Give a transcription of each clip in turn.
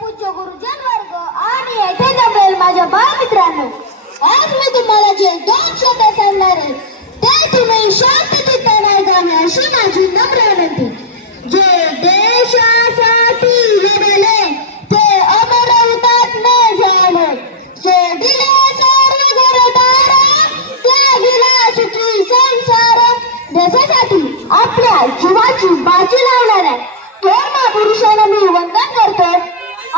पूज्य गुरुजन वर्ग आणि येथे जमेल माझ्या बालमित्रांनो, आज मी तुम्हाला जे दोन शब्द सांगणार आहे ते तुम्ही शांत चित्ताने ऐकावे अशी माझी नम्र विनंती. जे देशासाठी लढले ते अमर हुतात्मे झाले, सोडिले सर्व घरदार, त्यागिला सुखी संसार. देशासाठी आपल्या जीवाची बाजी लावणाऱ्या थोर महापुरुषांना मी वंदन करतो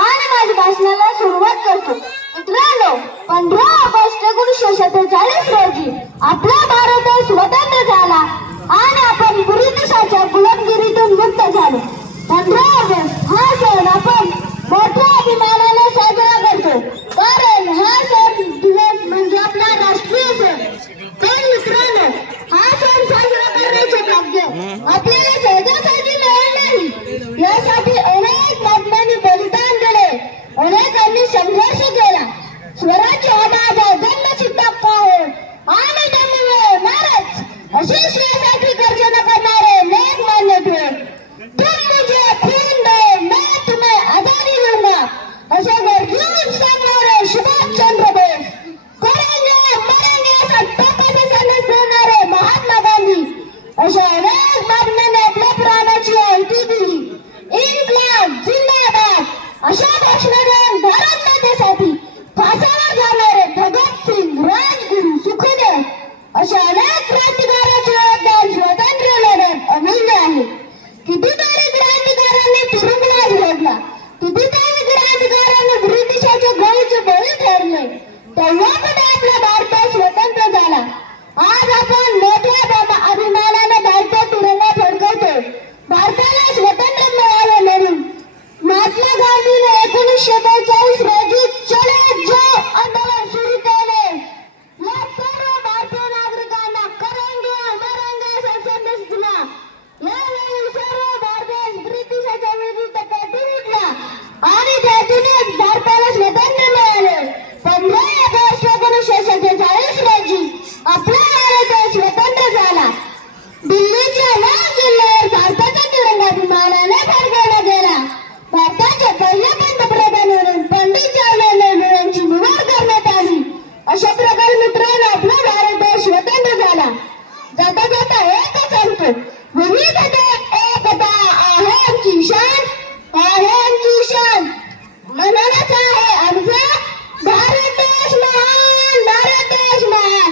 आणि माझ्या भाषणाला सुरुवात करतो. मित्रांनो, 15 ऑगस्ट 1947 रोजी आपला भारत स्वतंत्र झाला आणि आपण ब्रिटिशांच्या गुलामगिरीतून मुक्त झालो. 15 ऑगस्ट हा सण आपण मोठ्या अभिमानाने साजरा करतो, कारण हा सण दिवस म्हणजे आपला राष्ट्रीय सण. तर मित्रांनो, हा सण साजरा करण्याचे भाग्य आपल्याला सहजासहजी मिळाले नाही. यासाठी अनेक महात्म्यांनी बलिदान दिले, अनेकांनी संघर्ष केला. स्वराज्य हा माझा जन्मसिद्ध हक्क आहे आणि त्यांनी मिळवणारच अशी श्रेयासाठी गर्जना करणारे लोकमान्य टिळक. तुम मुझे खून दो, मैं तुम्हें आजादी दूंगा असे गर्जून सांगणारे सुभाषचंद्र बोस. करेंगे मरेंगे असा टोकाचा संदेश देणारे महात्मा गांधी. अशा अनेक मागण्यांनी आपल्या प्राणाची आहुती दिली. इन्क्लाब जिंदाबाद अशा घोषणा देऊन भारत मातेसाठी फासावर जाणारे भगतसिंग, राजगुरू, सुखदेव अशा अनेक क्रांतिकारकांचे योगदान स्वातंत्र्य लढ्यात अमूल्य आहे. कितीतरी क्रांतिकारकांनी तुरुंगवास भोगला, कितीतरी क्रांतिकारकांनी ब्रिटिशांच्या गोळीचे बळी ठरले, तेव्हा कुठे आपला भारत स्वतंत्र झाला. आज आपण मोठ्या अभिमानाने भारतात तिरंगा फडकवतो. भारताला स्वातंत्र्य मिळाले म्हणून महात्मा गांधीने 1942 रोजी चलो जो आंदोलन सुरू केले. या सर्व भारतीय नागरिकांना करेंगे मरेंगे असा संदेश दिला. यावेळी सर्व भारतीय ब्रिटिशांच्या विरुद्ध पेटून उठला आणि त्यातूनच भारताला स्वातंत्र्य मिळाले. 15 ऑगस्ट 1947 रोजी आपला भारत स्वतंत्र झाला. दिल्लीच्या लाल किल्ल्यावर भारताचा तिरंगा अभिमानाने फडकवला गेला. भारताचे पहिले पंतप्रधान म्हणून पंडित जवाहरलाल नेहरू यांची निवड करण्यात आली. अशा प्रकारे मित्रांनो, आपला भारत देश स्वतंत्र झाला. जाता जाता एकच सांगतो, विविधतेत एकता आहे आमची शान, आहे आमची शान. म्हणूनच आहे आमचा भारत देश महान, भारत देश महान.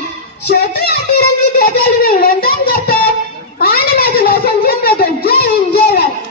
शेवटी या तिरंगी ध्वजाला मी वंदन करतो आणि माझे भाषण संपवतो. जय हिंद, जय भारत.